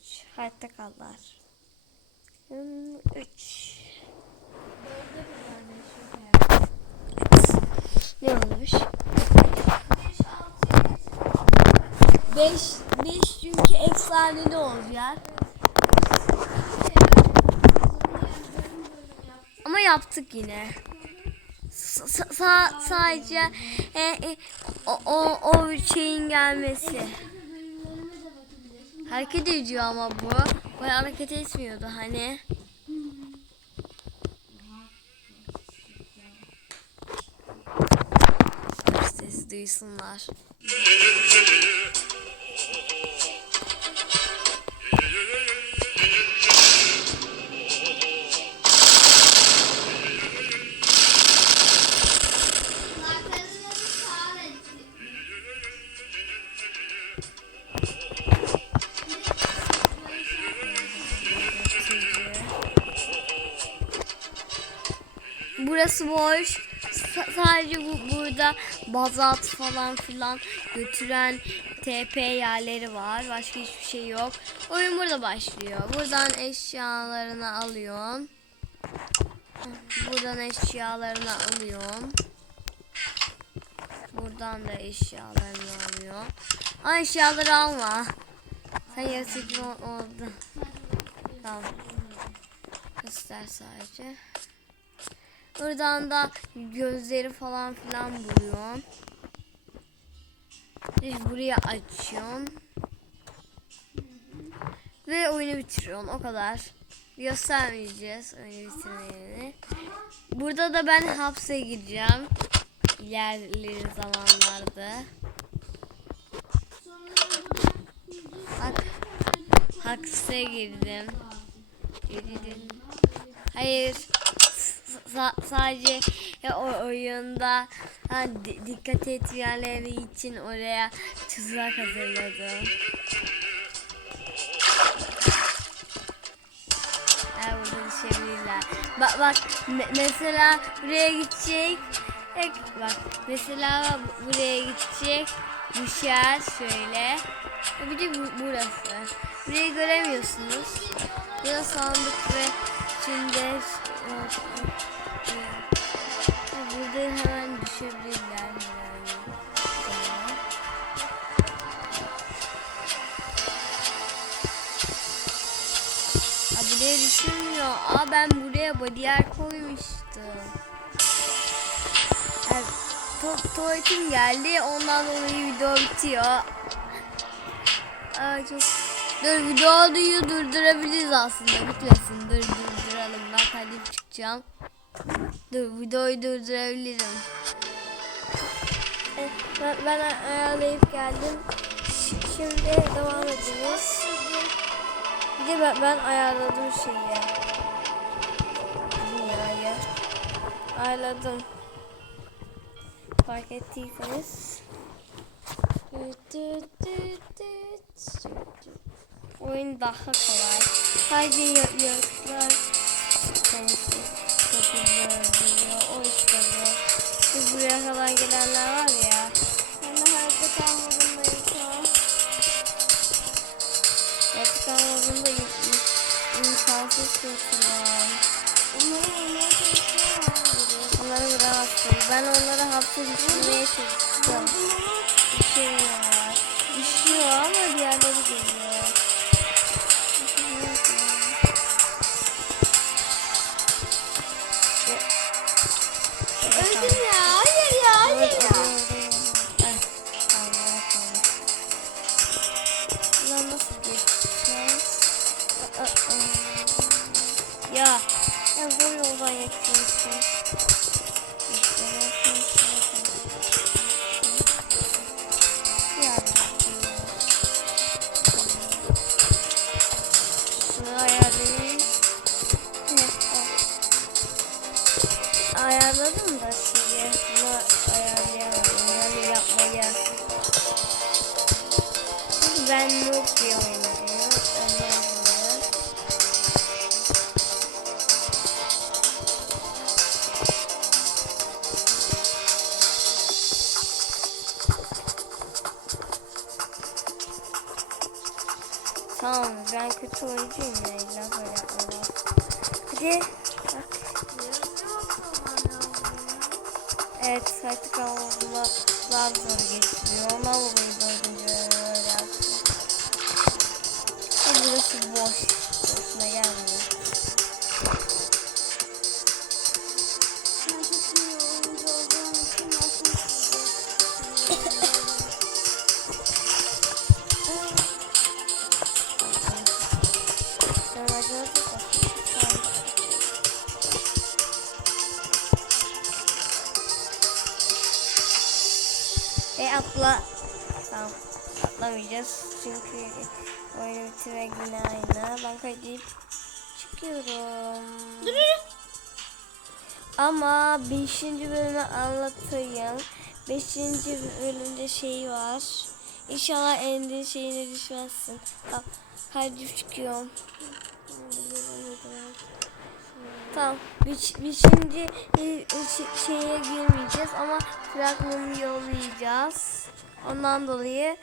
3. Hayatta kaldılar. 3. Ne olmuş? 5 5 çünkü efsaneli olacak. Ama yaptık yine. S- sa- sadece e, e, o, o, o şeyin gelmesi. Hareket ediyor ama bu. Bu hareket etmiyordu hani. Ses duysunlar. Burası boş. Sa- sadece bu burada bazalt falan filan götüren TP yerleri var. Başka hiçbir şey yok. Oyun burada başlıyor. Buradan eşyalarını alıyorsun. Buradan eşyalarını alıyorsun. Buradan da eşyalarını alıyor. Ama eşyaları alma. Sen yaratıcı ol- oldun. Tamam. Göster sadece. Buradan da gözleri falan filan buluyorsun. İşte buraya açıyorsun. Ve oyunu bitiriyorsun. O kadar. Göstermeyeceğiz oyunu bitirmeyeni. Burada da ben hapse gireceğim. İlerleyen zamanlarda. Hapse. Girdim. Hayır. Sa- sadece o oyunda ha, di- dikkat etmeyenleri için oraya tuzak hazırladım. Ha, burada düşebilirler. Bak bak me- mesela buraya gidecek. Ek, bak mesela bu- buraya gidecek. Düşer şöyle. Bir de bu- burası. Burayı göremiyorsunuz. Burada sandık ve içinde Burada hemen düşebilirler herhalde. Aa, buraya düşürmüyor. Aa ben buraya bariyer koymuştum. Yani, tu tuvaletim geldi. Ondan dolayı video bitiyor. Aa, çok... Dur videoyu durdurabiliriz aslında. Bitmesin. Dur durduralım. Ben kaydedip çıkacağım. Dur videoyu durdurabilirim. Evet, ben, ben ayarlayıp geldim. Şimdi devam edeceğiz. Bir de ben, ben ayarladım şeyi. Dünyayı. Ayarladım. Fark ettiyseniz. Oyun daha kolay. Sadece ya- yaratıklar konusu öldürüyor. O işte bu. Biz buraya kadar gelenler var ya. Ben de hayatta kalmadığındayım şu an. Hayatta kalmadığında im- im- imkansız kurtulan. Onları vuramazsın. Ben onları hapse düşürmeye çalıştım. Düşürüyorlar. Düşüyor ama diğerleri geliyor. Ya, ya zor yoldan geçiyorsun. Ayarladım da şeyi bunu ayarlayamadım. Yani yapmayı. Çünkü ben noob oynuyorum. Tamam ben kötü oyuncuyum ya illa böyle yapmam lazım. Hadi bak. Evet artık ama daha zor geçiyor. Ondan dolayı dördüncü öyle yaptım. Burası boş. Atla. Tamam. Atlamayacağız. Çünkü oyunu bitirmek yine aynı. Ben kayıp çıkıyorum. Ama 5. bölümü anlatayım. 5. bölümde şey var. İnşallah endin şeyine düşmezsin. Bak kayıp çıkıyorum. Tamam. Beşinci e, e, şey- şeye girmeyeceğiz ama fragmanı yollayacağız. Ondan dolayı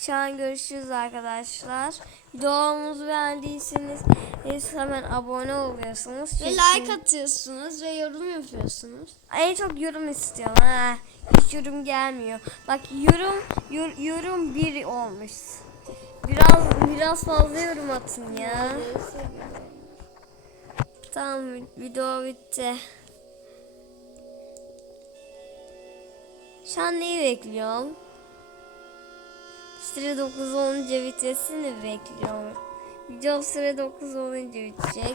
şu an görüşürüz arkadaşlar. Videomuzu beğendiyseniz hemen abone oluyorsunuz. Ve like atıyorsunuz ve yorum yapıyorsunuz. en çok yorum istiyorum. Ha. Hiç yorum gelmiyor. Bak yorum yor- yorum bir olmuş. Biraz biraz fazla yorum atın ya. Tamam video bitti. Şu an neyi bekliyorum? Süre 9 olunca bitmesini bekliyorum. Video süre 9 olunca bitecek.